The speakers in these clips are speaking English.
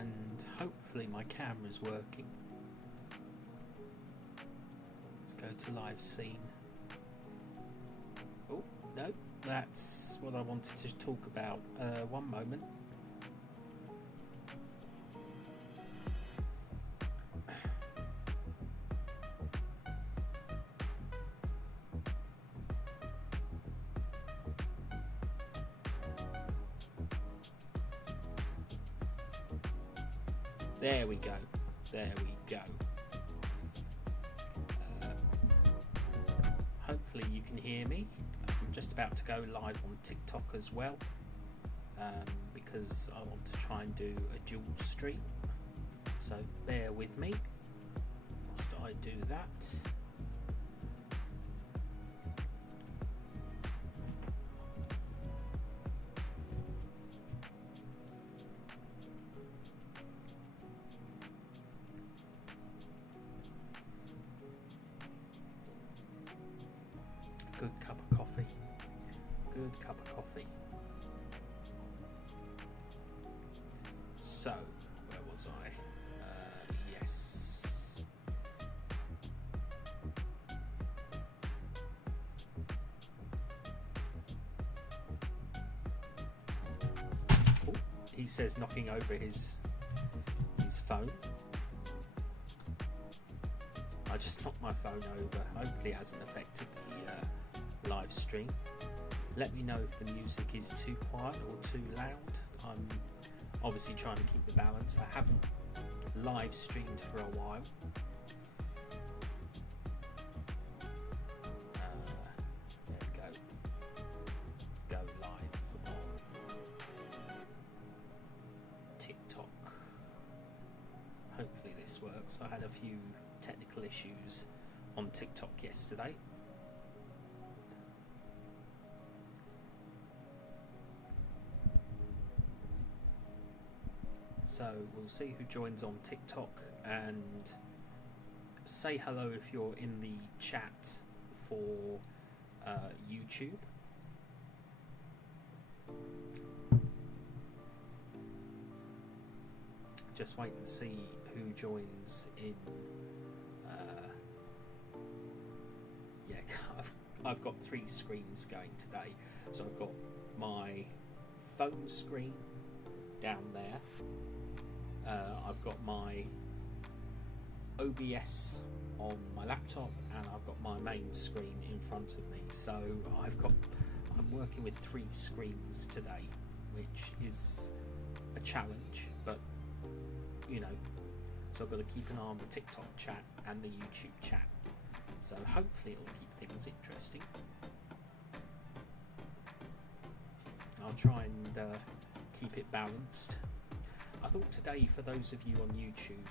and hopefully my camera's working. Let's go to live scene. Oh, no, that's what I wanted to talk about. One moment. There we go. There we go. Hopefully you can hear me. I'm just about to go live on TikTok as well, because I want to try and do a dual stream. So bear with me whilst I do that. Good cup of coffee. Good cup of coffee. So, where was I? Yes. Oh, he says knocking over his phone. I just knocked my phone over. Hopefully it hasn't affected the live stream. Let me know if the music is too quiet or too loud. I'm obviously trying to keep the balance. I haven't live streamed for a while. There we go. Go live on TikTok. Hopefully this works. I had a few technical issues on TikTok yesterday. So we'll see who joins on TikTok, and say hello if you're in the chat for YouTube. Just wait and see who joins in. Yeah, I've got 3 screens going today. So I've got my phone screen down there. I've got my OBS on my laptop, and I've got my main screen in front of me. So I'm working with 3 screens today, which is a challenge, but you know, so I've got to keep an eye on the TikTok chat and the YouTube chat. So hopefully it'll keep things interesting. I'll try and keep it balanced. I thought today, for those of you on YouTube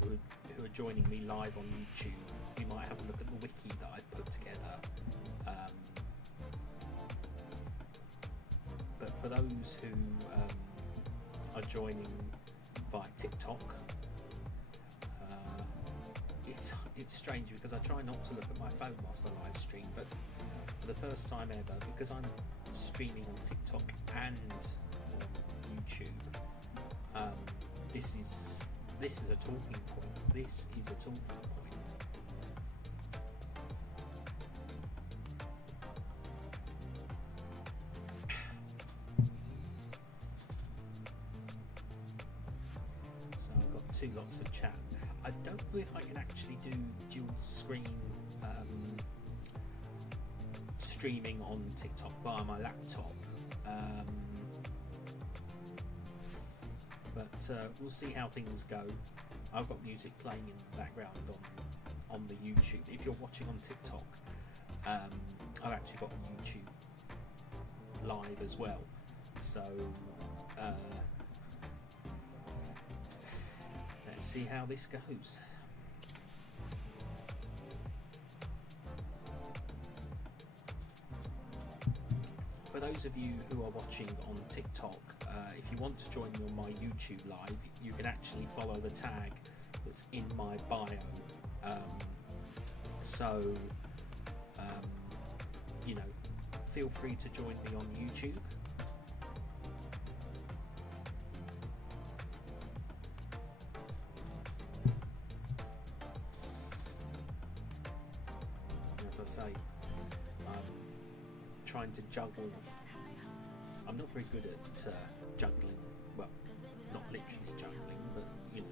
who are joining me live on YouTube, you might have a look at the wiki that I've put together. But for those who are joining via TikTok, it's strange because I try not to look at my phone whilst I live stream, but for the first time ever, because I'm streaming on TikTok and YouTube, this is a talking point. This is a talking point. So I've got 2 lots of chat. I don't know if I can actually do dual screen streaming on TikTok via my laptop. But we'll see how things go. I've got music playing in the background on the YouTube. If you're watching on TikTok, I've actually got YouTube live as well. So let's see how this goes. For those of you who are watching on TikTok, if you want to join me on my YouTube live, you can actually follow the tag that's in my bio. You know, feel free to join me on YouTube. as I say, trying to juggle. I'm not very good at juggling. Well, not literally juggling, but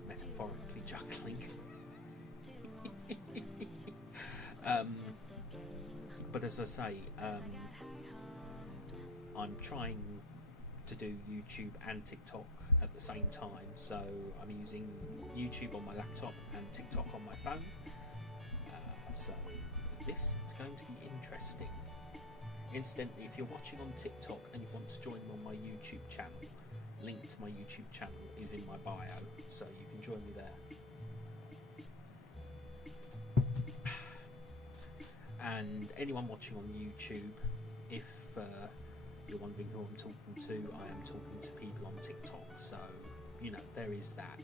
metaphorically juggling. But as I say, I'm trying to do YouTube and TikTok at the same time. So I'm using YouTube on my laptop and TikTok on my phone. So this is going to be interesting. Incidentally, if you're watching on TikTok and you want to join me on my YouTube channel, link to my YouTube channel is in my bio, so you can join me there. And anyone watching on YouTube, if you're wondering who I'm talking to, I am talking to people on TikTok, so there is that.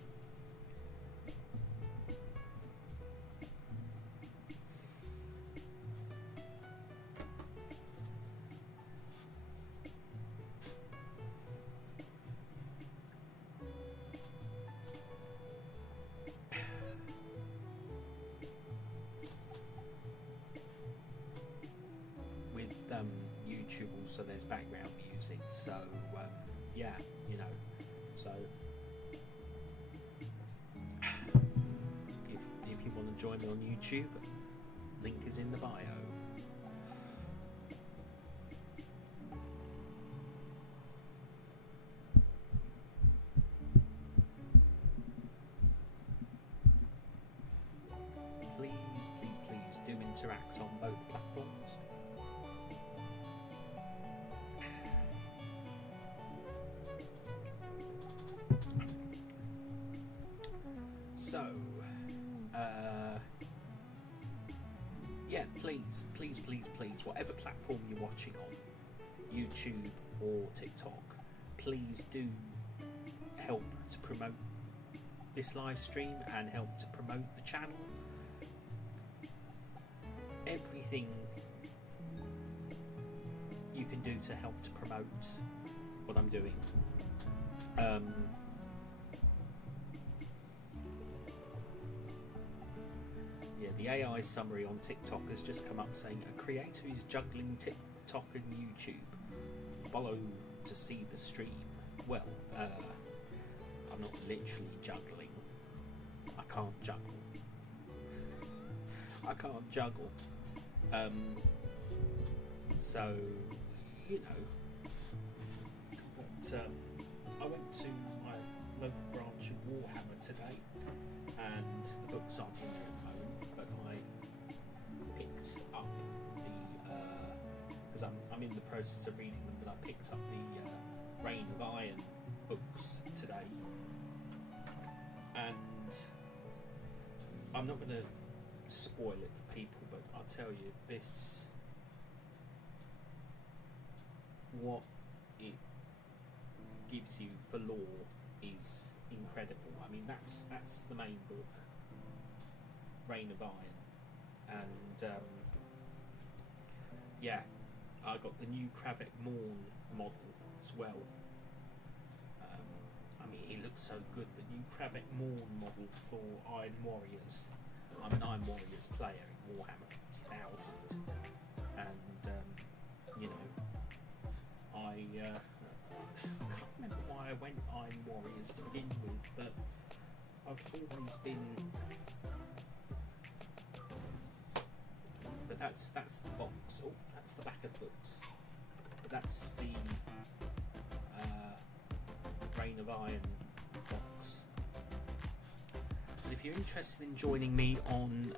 YouTube also there's background music, so yeah, so if you want to join me on YouTube, link is in the bio. Please do interact on both platforms. So, yeah, please, whatever platform you're watching on, YouTube or TikTok, please do help to promote this live stream and help to promote the channel. Everything you can do to help to promote what I'm doing. The AI summary on TikTok has just come up saying a creator is juggling TikTok and YouTube. Follow to see the stream. Well, I'm not literally juggling. I can't juggle. So, But I went to my local branch of Warhammer today, and the books aren't in there at the moment, but I picked up the because I'm in the process of reading them, but I picked up the Reign of Iron books today, and I'm not going to spoil it for people, but I'll tell you this: what it gives you for lore is incredible. I mean, that's the main book, Reign of Iron, and yeah, I got the new Kravik Morn model as well. I mean, he looks so good. The new Kravik Morn model for Iron Warriors. I'm an Iron Warriors player in Warhammer 40,000, and I can't remember why I went Iron Warriors to begin with, but I've always been. But that's the box. Oh, that's the back of the books. But that's the Reign of Iron box. And if you're interested in joining me on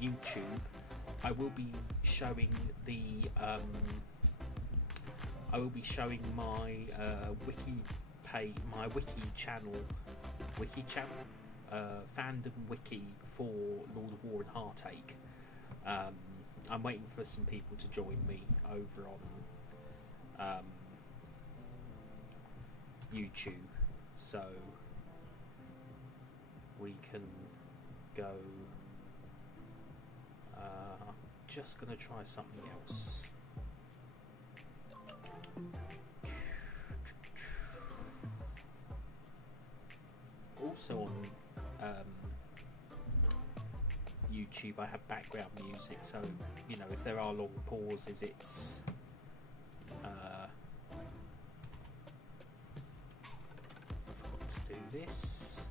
YouTube, I will be showing my wiki channel, fandom wiki for Lord of War and Heartache. I'm waiting for some people to join me over on YouTube, so we can go. I'm just going to try something else. Also on YouTube I have background music, so you know if there are long pauses, it's I forgot to do this.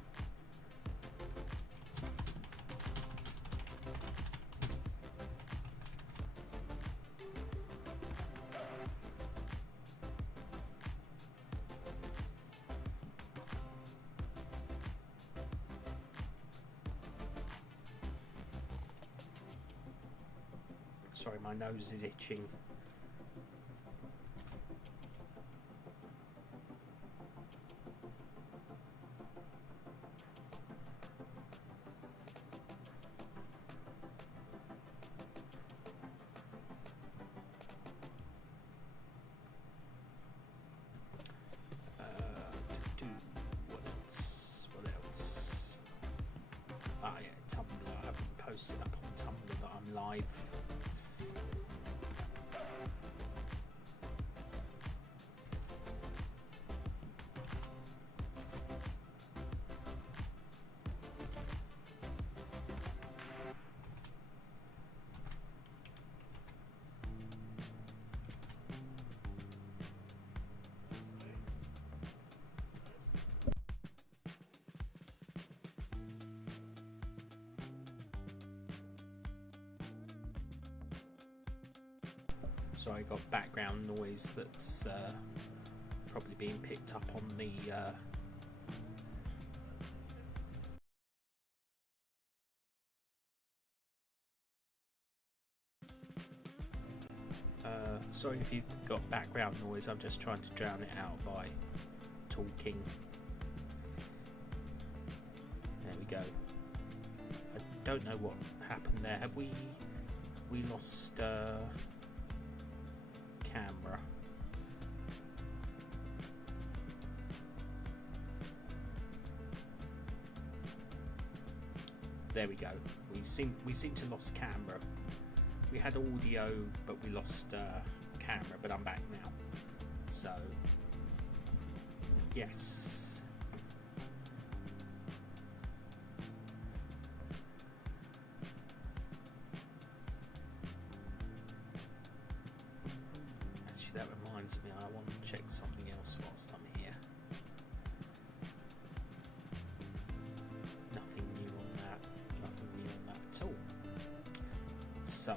Sorry, my nose is itching. What else? What else? Ah, yeah, Tumblr. I haven't posted up on Tumblr that I'm live. So I got background noise that's probably being picked up on the sorry if you've got background noise, I'm just trying to drown it out by talking. There we go. I don't know what happened there. Have we lost camera? There we go. We seem to lost camera. We had audio, but we lost camera. But I'm back now. So yes. Actually, that reminds me. I want to check something else whilst I'm here. Nothing new on that. Nothing new on that at all. So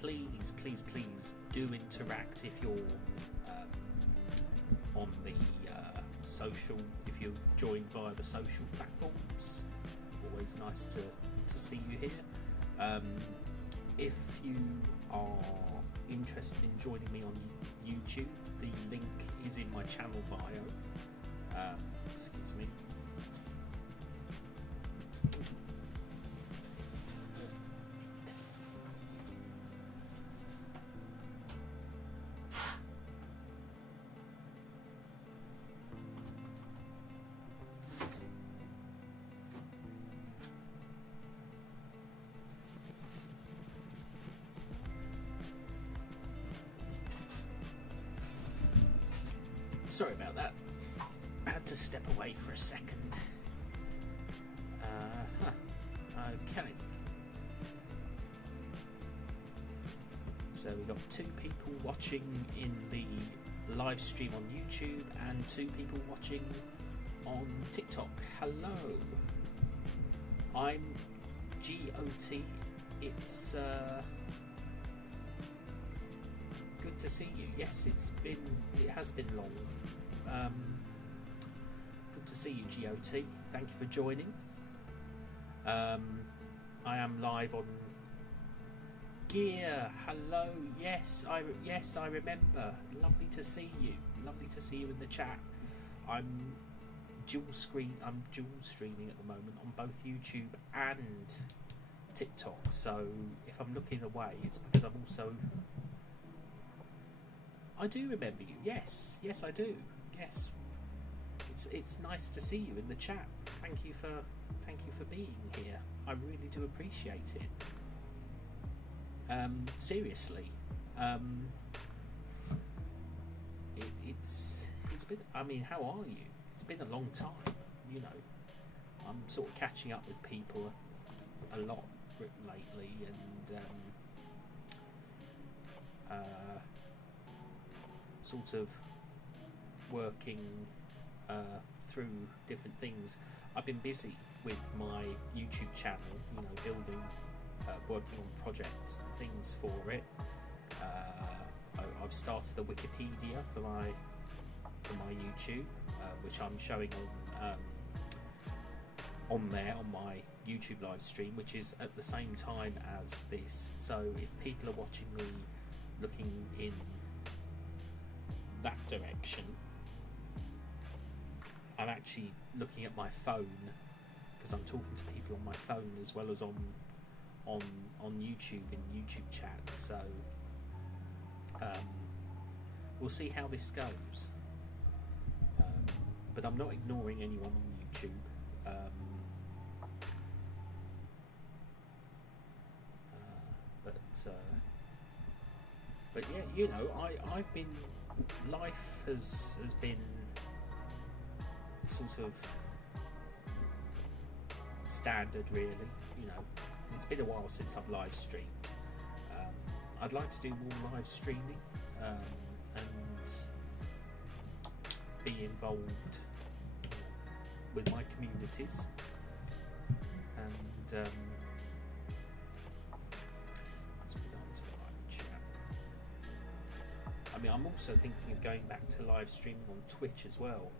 please do interact if you're on the social, if you've joined via the social platforms. Always nice to see you here. If you are interested in joining me on YouTube, the link is in my channel bio. Excuse me. Sorry about that. I had to step away for a second. Okay. So we've got 2 people watching in the live stream on YouTube and 2 people watching on TikTok. Hello. I'm GOT. It's good to see you. Yes, it has been long. Good to see you, GOT. Thank you for joining. I am live on Gear. Hello. Yes, I remember. Lovely to see you. Lovely to see you in the chat. I'm dual streaming at the moment on both YouTube and TikTok. So if I'm looking away, it's because I'm also. I do remember you. Yes, I do. Yes, it's nice to see you in the chat. Thank you for being here. I really do appreciate it. Seriously, it's been. I mean, how are you? It's been a long time. You know, I'm sort of catching up with people a lot lately, and sort of working through different things. I've been busy with my YouTube channel, you know, building, working on projects and things for it. I've started a Wikipedia for my YouTube, which I'm showing on there on my YouTube live stream, which is at the same time as this. So if people are watching me looking in that direction, I'm actually looking at my phone, because I'm talking to people on my phone as well as on YouTube, in YouTube chat. So we'll see how this goes, but I'm not ignoring anyone on YouTube. But yeah, you know, I've been, life has been sort of standard, really. You know, it's been a while since I've live streamed. I'd like to do more live streaming and be involved with my communities, and I mean, I'm also thinking of going back to live streaming on Twitch as well.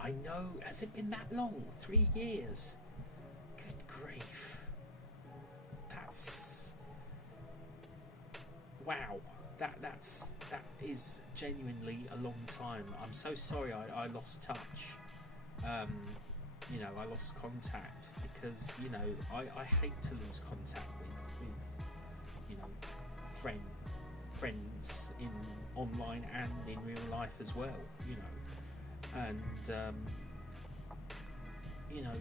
I know, has it been that long? 3 years? Good grief. That's... wow. That is genuinely a long time. I'm so sorry I lost touch. You know, I lost contact because, you know, I hate to lose contact with you know, friends in online and in real life as well, you know. And you know,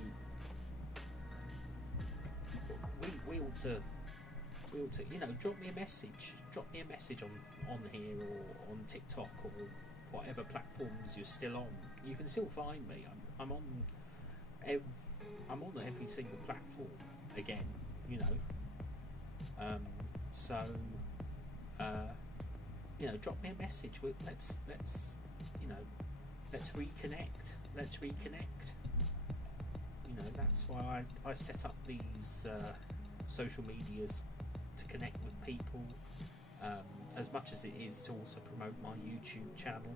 we ought to, you know, drop me a message on here, or on TikTok, or whatever platforms you're still on. You can still find me. I'm on every single platform again, you know. So you know, drop me a message. Let's you know, let's reconnect. You know, that's why I set up these social medias, to connect with people, as much as it is to also promote my YouTube channel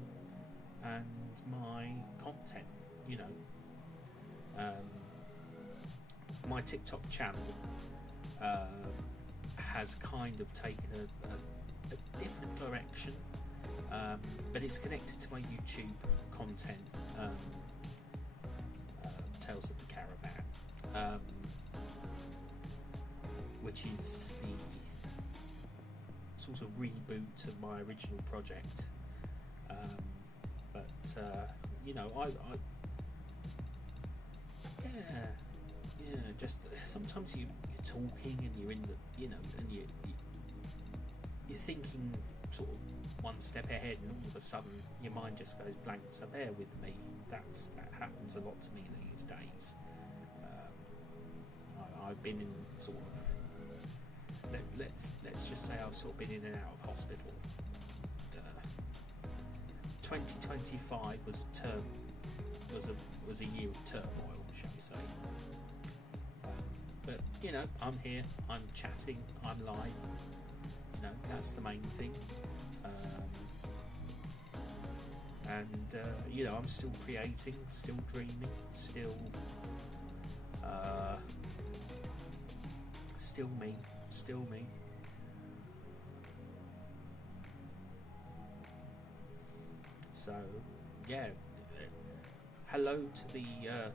and my content, you know. My TikTok channel has kind of taken a different direction, but it's connected to my YouTube content, Tales of the Caravan, which is the sort of reboot of my original project. But you know, yeah, just sometimes you're talking and you're in the, you know, and you're thinking sort of one step ahead, and all of a sudden your mind just goes blank. So bear with me. That happens a lot to me these days. I've been in sort of, let's just say I've sort of been in and out of hospital. 2025 was a year of turmoil, shall we say. But you know, I'm here, I'm chatting, I'm live. You know, that's the main thing. And you know, I'm still creating, still dreaming, still me. So yeah, hello to the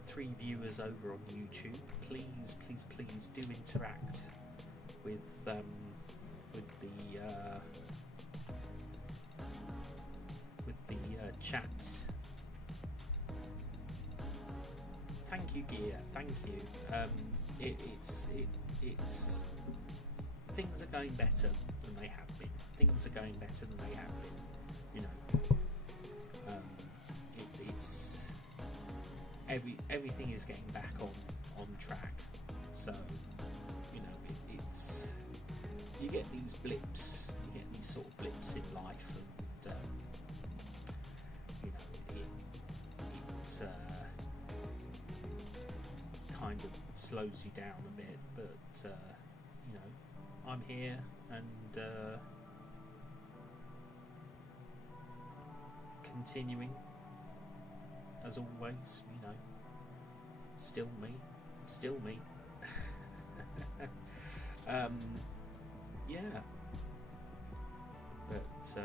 3 viewers over on YouTube. Please do interact with the chat. Thank you, Gear. Thank you. It's things are going better than they have been. Things are going better than they have been. You know, everything is getting back on track. So you know, it's you get these blips, you get these sort of blips in life, and you know, it kind of slows you down a bit, but you know, I'm here, and continuing as always, you know, still me. Yeah, but so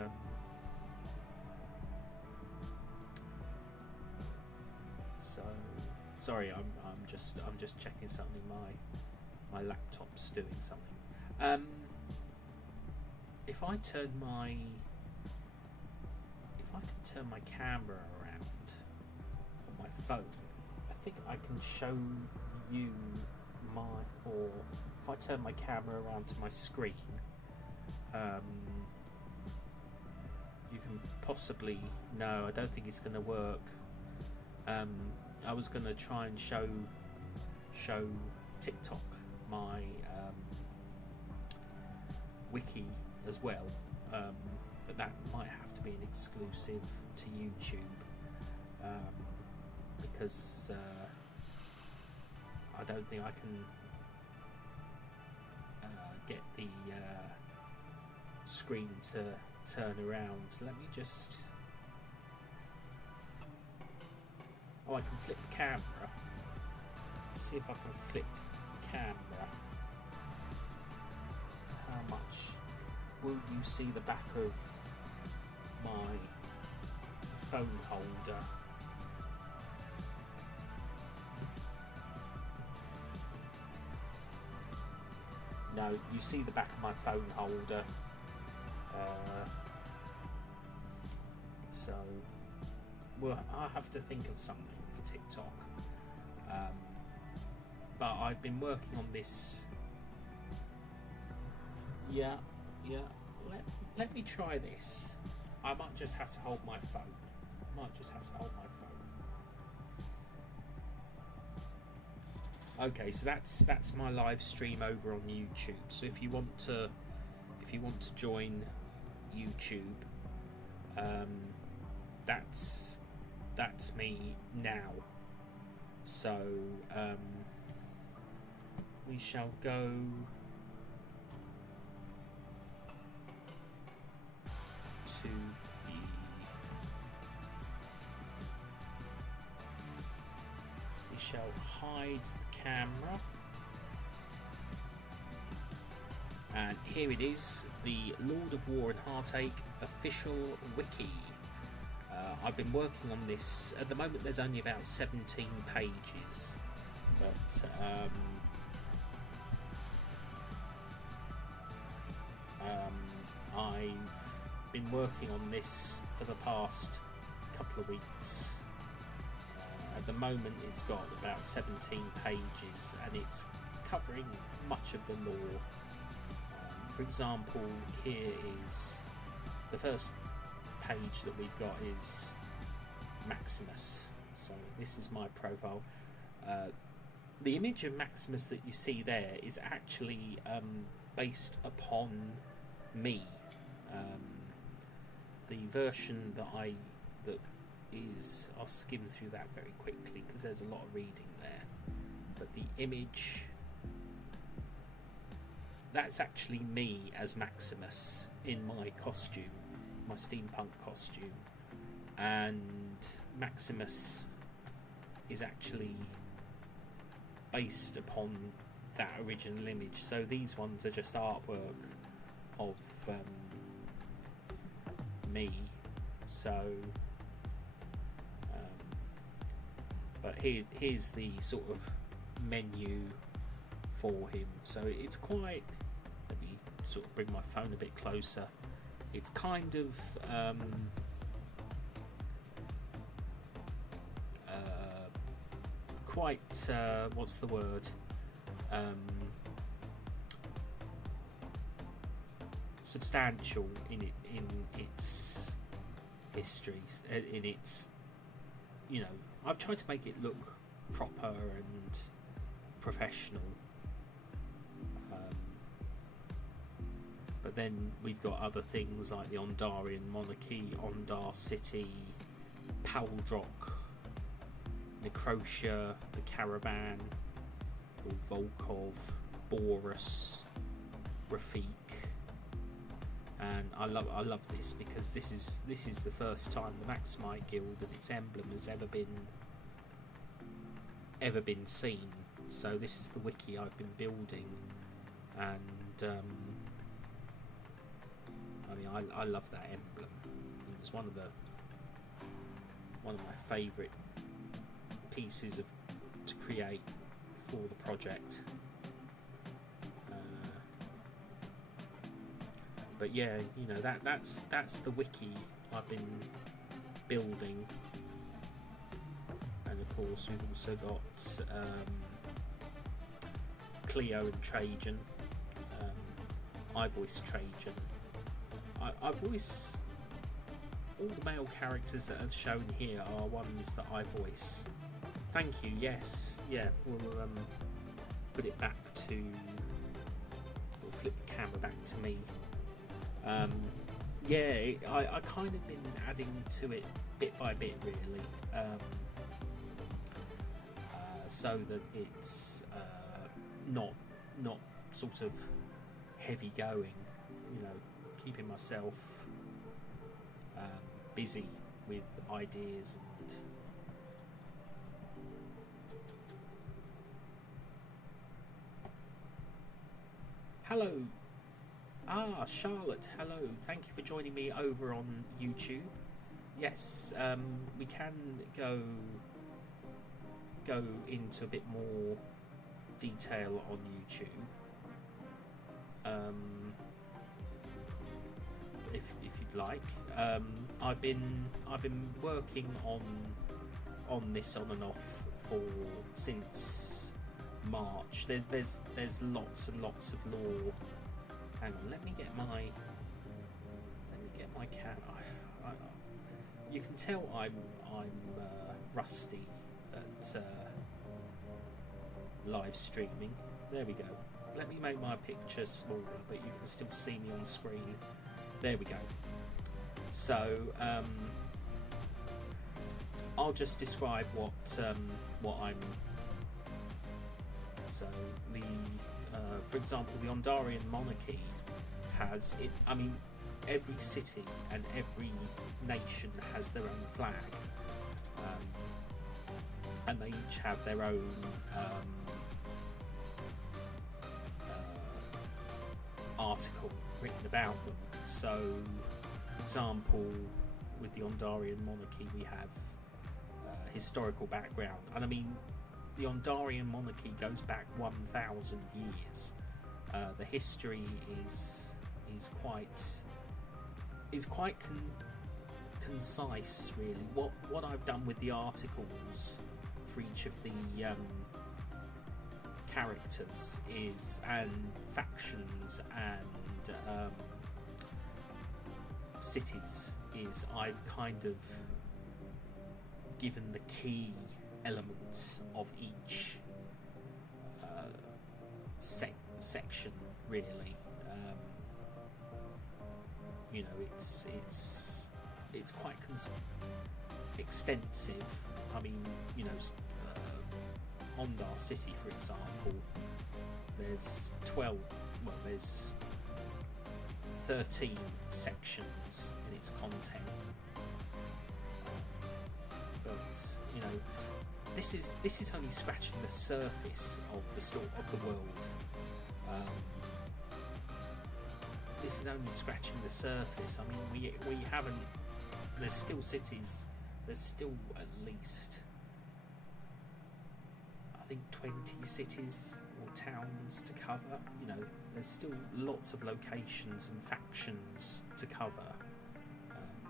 sorry, I'm just checking something. My laptop's doing something. If I could turn my camera around on my phone, I think I can show you or if I turn my camera around to my screen, you can possibly, no, I don't think it's going to work. I was going to try and show TikTok my wiki as well, but that might have to be an exclusive to YouTube, because I don't think I can get the screen to turn around. Let me just... Oh, I can flip the camera. Let's see if I can flip the camera. How much will you see the back of my phone holder? No, you see the back of my phone holder. So, well, I'll have to think of something for TikTok. But I've been working on this. Yeah. Let me try this. I might just have to hold my phone. Okay, so that's my live stream over on YouTube. So if you want to join YouTube, that's me now. So we shall go to the we shall hide camera, and here it is, the Lord of War and Heartache official wiki. I've been working on this. At the moment there's only about 17 pages, but I've been working on this for the past couple of weeks. At the moment it's got about 17 pages, and it's covering much of the lore. For example, here is the first page that we've got is Maximus. So this is my profile. The image of Maximus that you see there is actually based upon me. The version that is, I'll skim through that very quickly because there's a lot of reading there, but the image, that's actually me as Maximus in my costume, my steampunk costume, and Maximus is actually based upon that original image. So these ones are just artwork of me. So but here's the sort of menu for him. So it's quite, let me sort of bring my phone a bit closer. It's kind of quite what's the word, substantial in its histories, in its, you know, I've tried to make it look proper and professional. But then we've got other things like the Ondarian monarchy, Ondar city, Paldrock, Necrotia, the Caravan, Volkov, Boris, Rafik, and I love this because this is the first time the Maximite Guild and its emblem has ever been seen. So this is the wiki I've been building, and I mean I love that emblem. It was one of my favourite pieces to create for the project. But yeah, you know, that's the wiki I've been building, and of course we've also got Cleo and Trajan. I voice Trajan. I voice all the male characters that are shown here are ones that I voice. Thank you. Yes, yeah. We'll put it back to. We'll flip the camera back to me. Yeah, I kind of been adding to it bit by bit, really, so that it's not sort of heavy going. You know, keeping myself busy with ideas and. Hello. Charlotte, hello. Thank you for joining me over on YouTube. Yes, we can go into a bit more detail on YouTube. If you'd like. I've been working on this on and off since March. There's lots and lots of lore. Hang on, let me get my camera. You can tell I'm rusty at live streaming. There we go. Let me make my picture smaller, but you can still see me on screen. There we go. So I'll just describe what I'm. So the for example, the Ondarian monarchy has it. I mean, every city and every nation has their own flag, and they each have their own article written about them. So, for example, with the Ondarian monarchy, we have historical background, and I mean, the Ondarian monarchy goes back 1,000 years. The history is quite concise, really. What I've done with the articles for each of the characters and factions and cities is I've kind of given the key elements of each section, really. You know, it's quite extensive. I mean, you know, Ondar City, for example, there's 13 sections in its content. But you know, this is only scratching the surface of the world. This is only scratching the surface. I mean, we haven't. There's still cities. There's still at least, I think, 20 cities or towns to cover. You know, there's still lots of locations and factions to cover.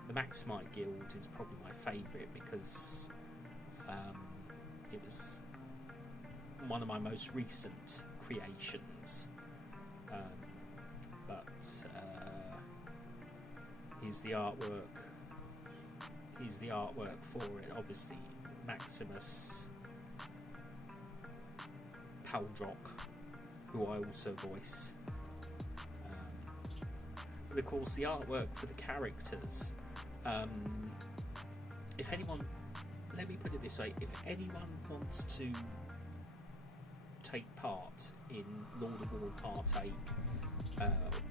The Maximite Guild is probably my favourite because it was one of my most recent creations. But here's the artwork. Here's the artwork for it. Obviously, Maximus Paldrock, who I also voice. But of course, the artwork for the characters. If anyone, let me put it this way: if anyone wants to take part in Lord of War Part 8,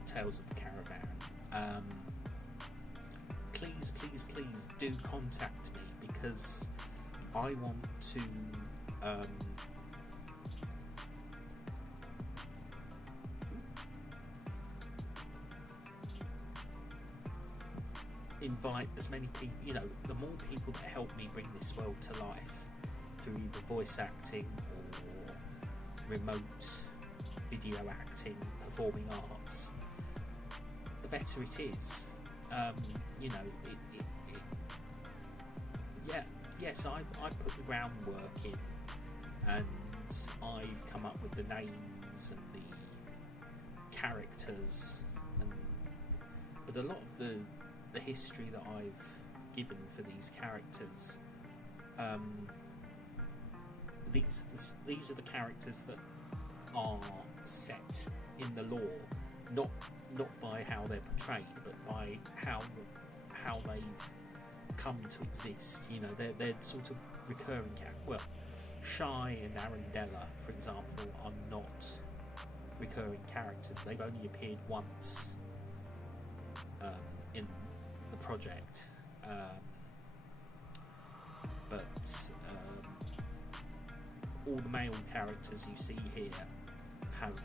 Tales of the Caravan, please do contact me, because I want to invite as many people, the more people that help me bring this world to life through either voice acting or remote video acting, performing arts, the better it is. Yes, I've put the groundwork in, and I've come up with the names and the characters, but a lot of the history that I've given for these characters, these are the characters that are set in the lore, not by how they're portrayed, but by how they've come to exist. They're sort of recurring characters. Well, Shai and Arundella, for example, are not recurring characters. They've only appeared once in the project, but all the male characters you see here have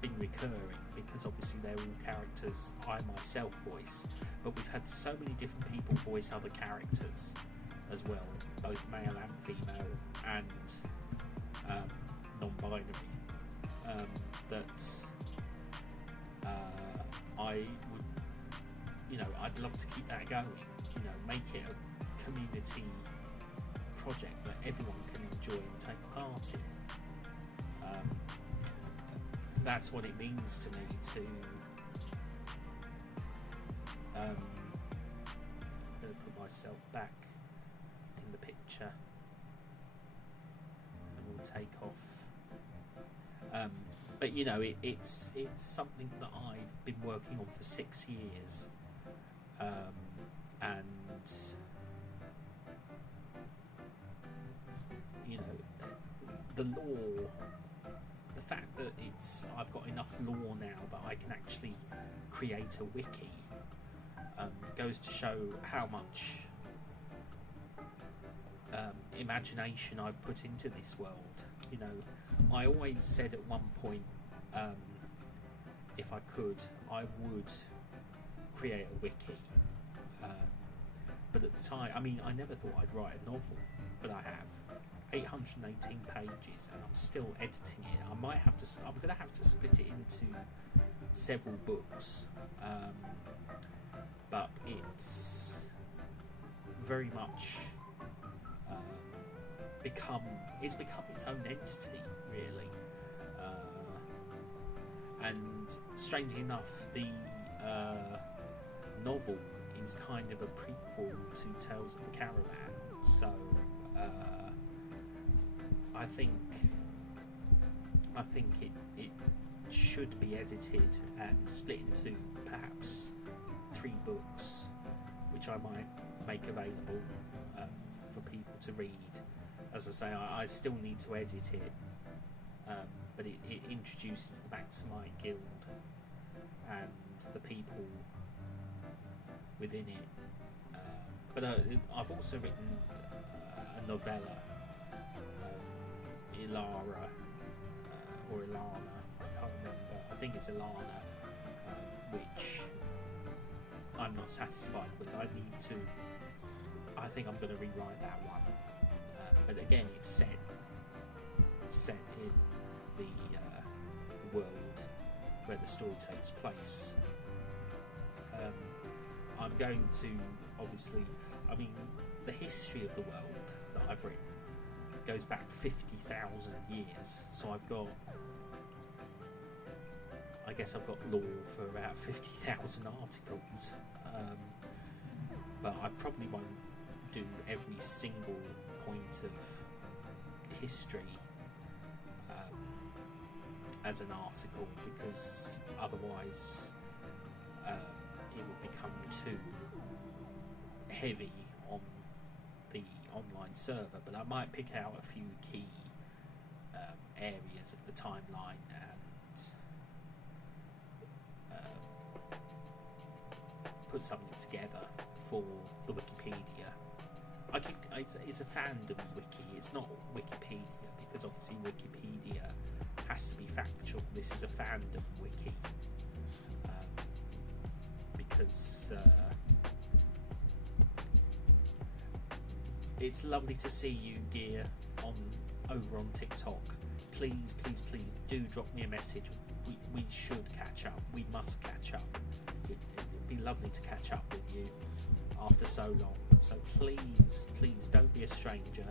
been recurring, because obviously they're all characters I myself voice, but we've had so many different people voice other characters as well, both male and female and non-binary, that I would, I'd love to keep that going, make it a community project that everyone can enjoy and take part in. That's what it means to me to I'm going to put myself back in the picture and we'll take off. But it's something that I've been working on for 6 years, and the lore, the fact that I've got enough lore now that I can actually create a wiki, goes to show how much imagination I've put into this world. I always said at one point, if I could, I would create a wiki. But at the time, I never thought I'd write a novel, but I have. 818 pages, and I'm still editing it. I'm going to have to split it into several books, but it's very much become its own entity, really. And strangely enough, the novel is kind of a prequel to Tales of the Caravan, so I think it should be edited and split into perhaps 3 books, which I might make available for people to read. As I say, I still need to edit it, but it introduces the Maximite Guild and the people within it. But I've also written a novella, Ilara, or Ilana, I can't remember. I think it's Ilana, which I'm not satisfied with. I think I'm going to rewrite that one. But again, it's set in the world where the story takes place. I'm going to, obviously, the history of the world that I've written goes back 50,000 years, so I guess I've got lore for about 50,000 articles, but I probably won't do every single point of history as an article, because otherwise it would become too heavy on the online server. But I might pick out a few key areas of the timeline and put something together for the Wikipedia. It's a fandom wiki, it's not Wikipedia, because obviously Wikipedia has to be factual. This is a fandom wiki, because it's lovely to see you, Gear, over on TikTok. Please do drop me a message. We should catch up. We must catch up. It'd be lovely to catch up with you after so long. So please don't be a stranger.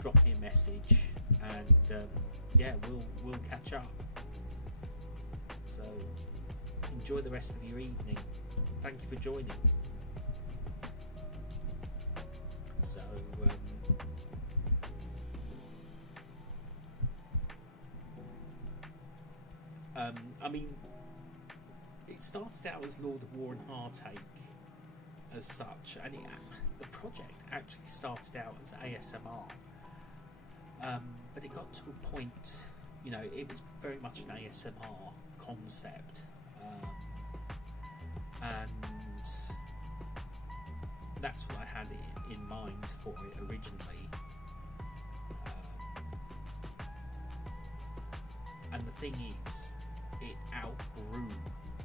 Drop me a message, and we'll catch up. So enjoy the rest of your evening. Thank you for joining. So I mean, it started out as Lord of War and Heartache as such, and the project actually started out as ASMR, but it got to a point, it was very much an ASMR concept, and that's what I had in mind for it originally. And the thing is, it outgrew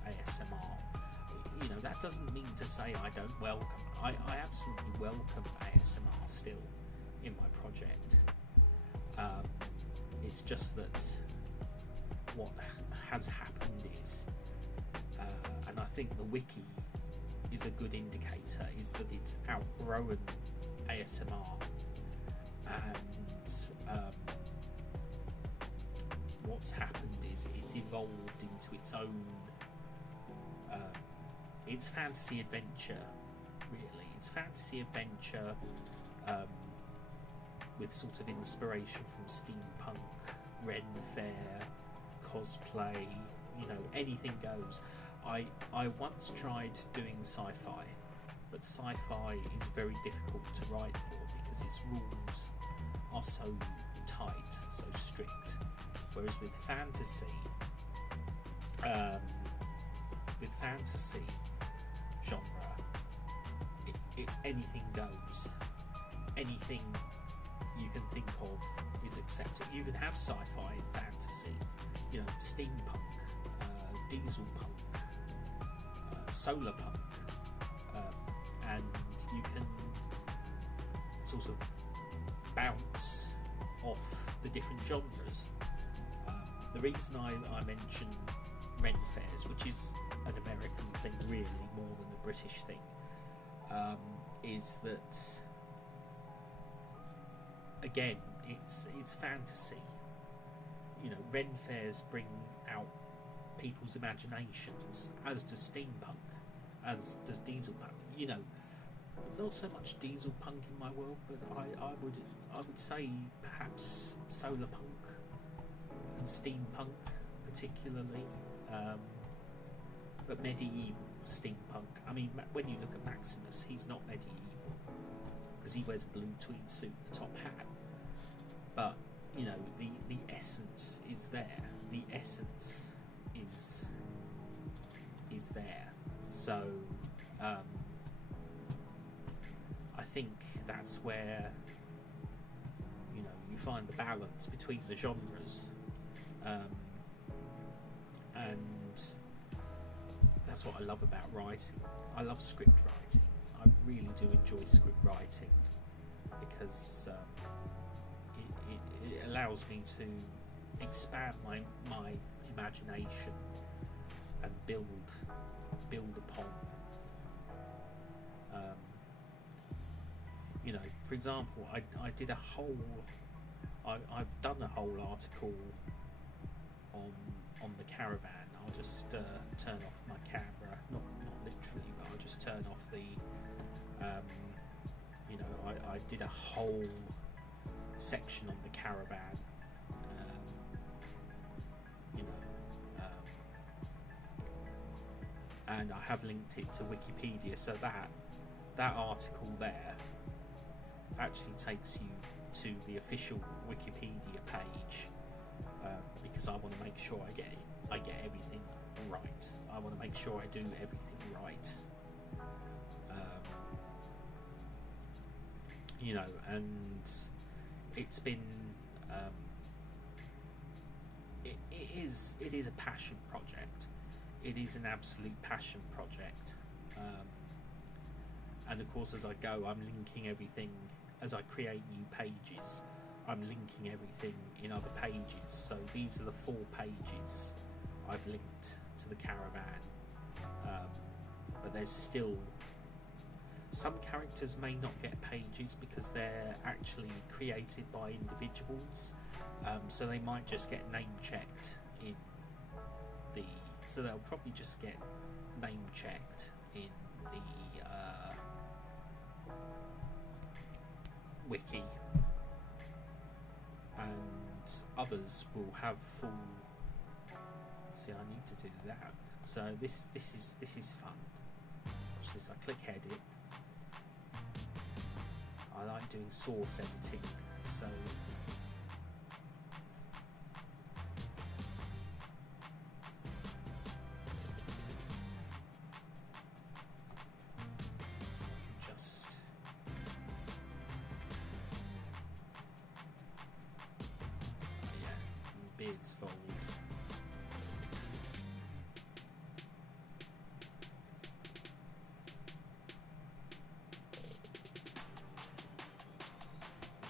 ASMR. That doesn't mean to say I don't welcome. I absolutely welcome ASMR still in my project. It's just that what has happened is, and I think the wiki is a good indicator, is that it's outgrown ASMR, and what's happened is it's evolved into its own. It's fantasy adventure, really. It's fantasy adventure with sort of inspiration from steampunk, Ren Fair, cosplay. Anything goes. I once tried doing sci-fi, but sci-fi is very difficult to write for because its rules are so tight, so strict. Whereas with fantasy, genre, it's anything goes. Anything you can think of is accepted. You can have sci-fi and fantasy, steampunk, diesel punk, solar punk, and you can sort of bounce off the different genres. The reason I mention Ren Fairs, which is an American thing really more than a British thing, is that again it's fantasy. Ren Fairs bring out people's imaginations, as does steampunk, as does diesel punk. Not so much diesel punk in my world, but I would say perhaps solar punk and steampunk particularly, but medieval steampunk. I mean, when you look at Maximus, he's not medieval because he wears a blue tweed suit and a top hat, but the essence is there. The essence is there. So I think that's where you find the balance between the genres, and that's what I love about writing. I love script writing. I really do enjoy script writing because it allows me to expand my imagination and build upon. For example, I did a whole. I've done a whole article on the caravan. I'll just turn off my camera, not literally, but I'll just turn off the You know, I did a whole section on the caravan. You know, and I have linked it to Wikipedia, so that article there actually takes you to the official Wikipedia page, because I want to make sure I get everything right. I want to make sure I do everything right. You know, and it's been it is a passion project. It is an absolute passion project. And of course, as I go, I'm linking everything. As I create new pages, I'm linking everything in other pages. So these are the 4 pages I've linked to the caravan. But there's still some characters may not get pages because they're actually created by individuals. So they might just get name checked in the. So they'll probably just get name checked in the wiki, and others will have full. See, I need to do that. So this is fun. Watch this. I click edit. I like doing source editing. So Beards Fold.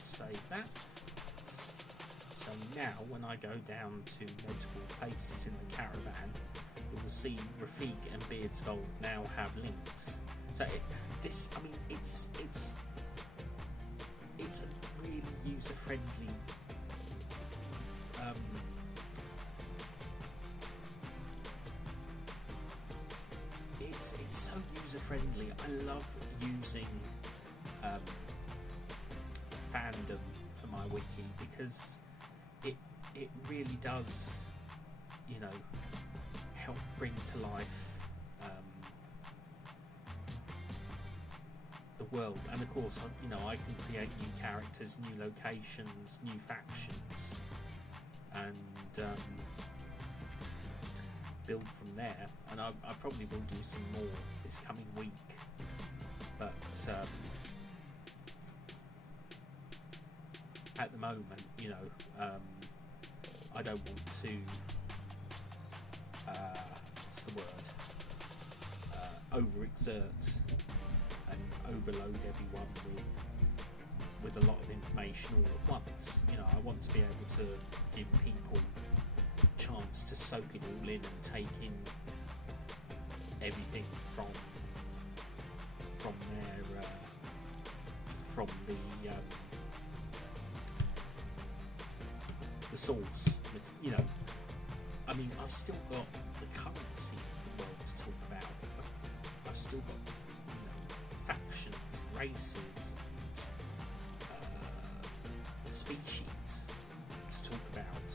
Save that. So now when I go down to notable places in the caravan, you will see Rafik and Beardsfold now have links. So it's a really user-friendly it's so user-friendly. I love using fandom for my wiki because it really does, you know, help bring to life the world. And of course, you know, I can create new characters, new locations, new factions, and build from there. And I probably will do some more this coming week, but at the moment, you know, I don't want to what's the word, overexert and overload everyone with a lot of information all at once. You know, I want to be able to give people a chance to soak it all in and take in everything from their from the source. You know, I mean, I've still got the currency of the world to talk about. I've still got, you know, factions, races, species to talk about.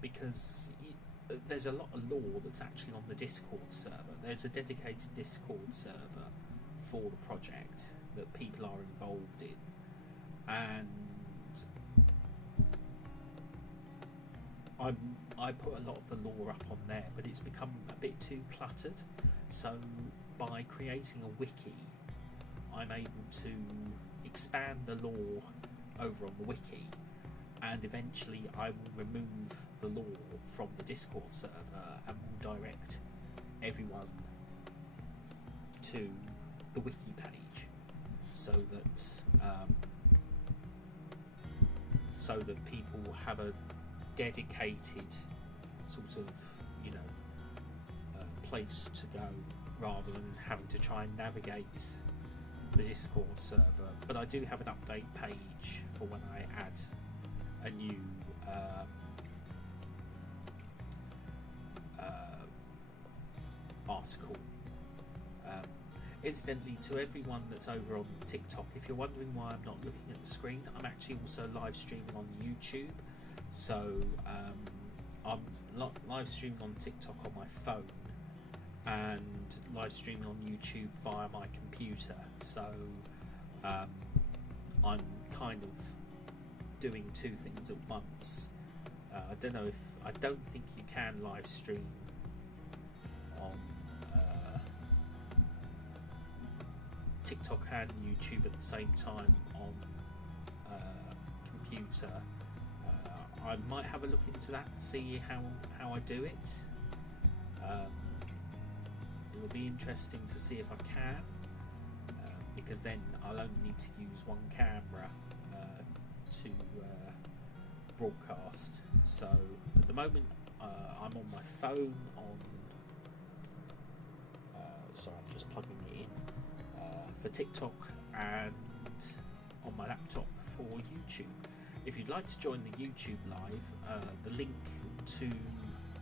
Because there's a lot of lore that's actually on the Discord server. There's a dedicated Discord server for the project that people are involved in, and I put a lot of the lore up on there, but it's become a bit too cluttered. So by creating a wiki, I'm able to expand the lore over on the wiki, and eventually I will remove the lore from the Discord server and will direct everyone to the wiki page, so that people have a dedicated sort of, you know, place to go, rather than having to try and navigate the Discord server. But I do have an update page for when I add a new article Um, Incidentally, to everyone that's over on TikTok, if you're wondering why I'm not looking at the screen, I'm actually also live streaming on YouTube. So I'm live streaming on TikTok on my phone and live streaming on YouTube via my computer. So I'm kind of doing two things at once. I don't think you can live stream on TikTok and YouTube at the same time on computer. I might have a look into that and see how I do it. It will be interesting to see if I can, because then I'll only need to use one camera to broadcast. So at the moment I'm on my phone sorry, I'm just plugging it in for TikTok and on my laptop for YouTube. If you'd like to join the YouTube live, the link to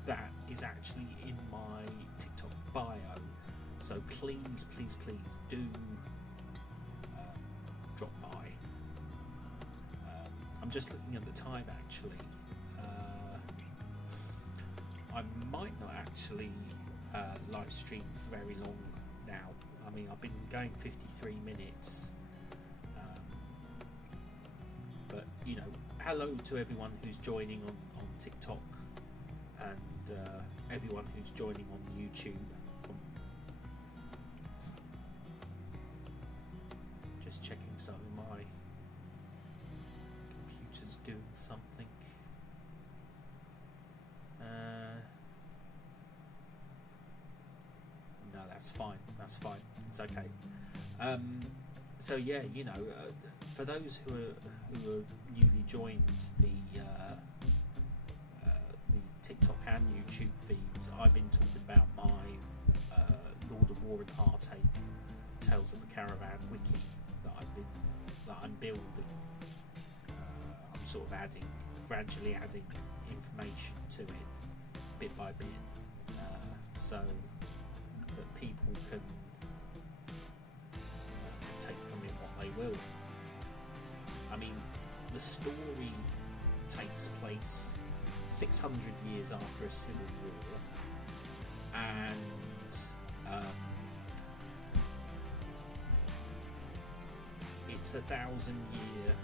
that is actually in my TikTok bio. So please do drop by. I'm just looking at the time actually. I might not actually live stream for very long now. I mean, I've been going 53 minutes. But, you know, hello to everyone who's joining on TikTok and everyone who's joining on YouTube. Just checking something. My computer's doing something. No, that's fine. That's fine. It's okay. So yeah, you know, for those who are newly joined the TikTok and YouTube feeds, I've been talking about my Lord of War and Heartache Tales of the Caravan wiki that I'm building. I'm sort of gradually adding information to it bit by bit, so that people can take from it what they will. I mean, the story takes place 600 years after a civil war, and it's a 1,000-year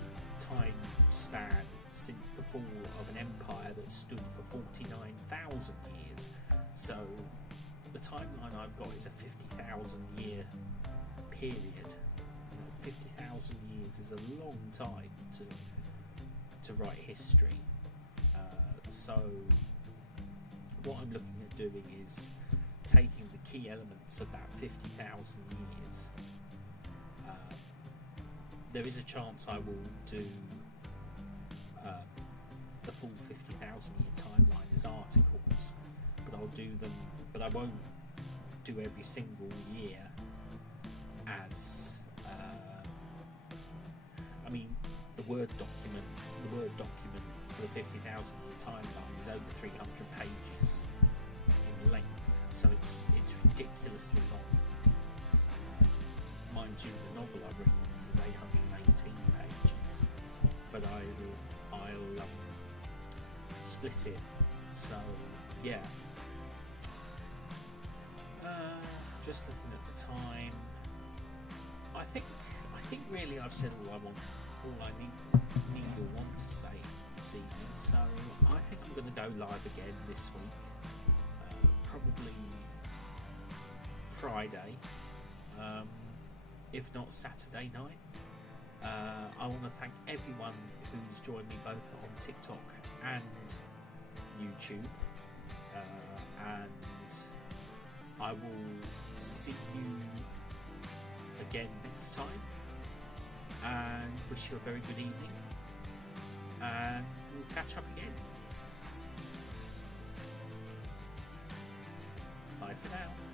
time span since the fall of an empire that stood for 49,000 years. So the timeline I've got is a 50,000-year period. 50,000 years is a long time to write history. So what I'm looking at doing is taking the key elements of that 50,000 years. There is a chance I will do the full 50,000 year timeline as articles, but I'll do them, but I won't do every single year as I mean, the Word document for the 50,000 year timeline is over 300 pages in length, so it's ridiculously long. Mind you, the novel I've written is 818 pages, but I'll split it. So yeah, just looking at the time, I think really I've said all I need or want to say this evening. So I think I'm going to go live again this week, probably Friday, if not Saturday night. I want to thank everyone who's joined me both on TikTok and YouTube, and I will see you again next time, and wish you a very good evening, and we'll catch up again. Bye for now.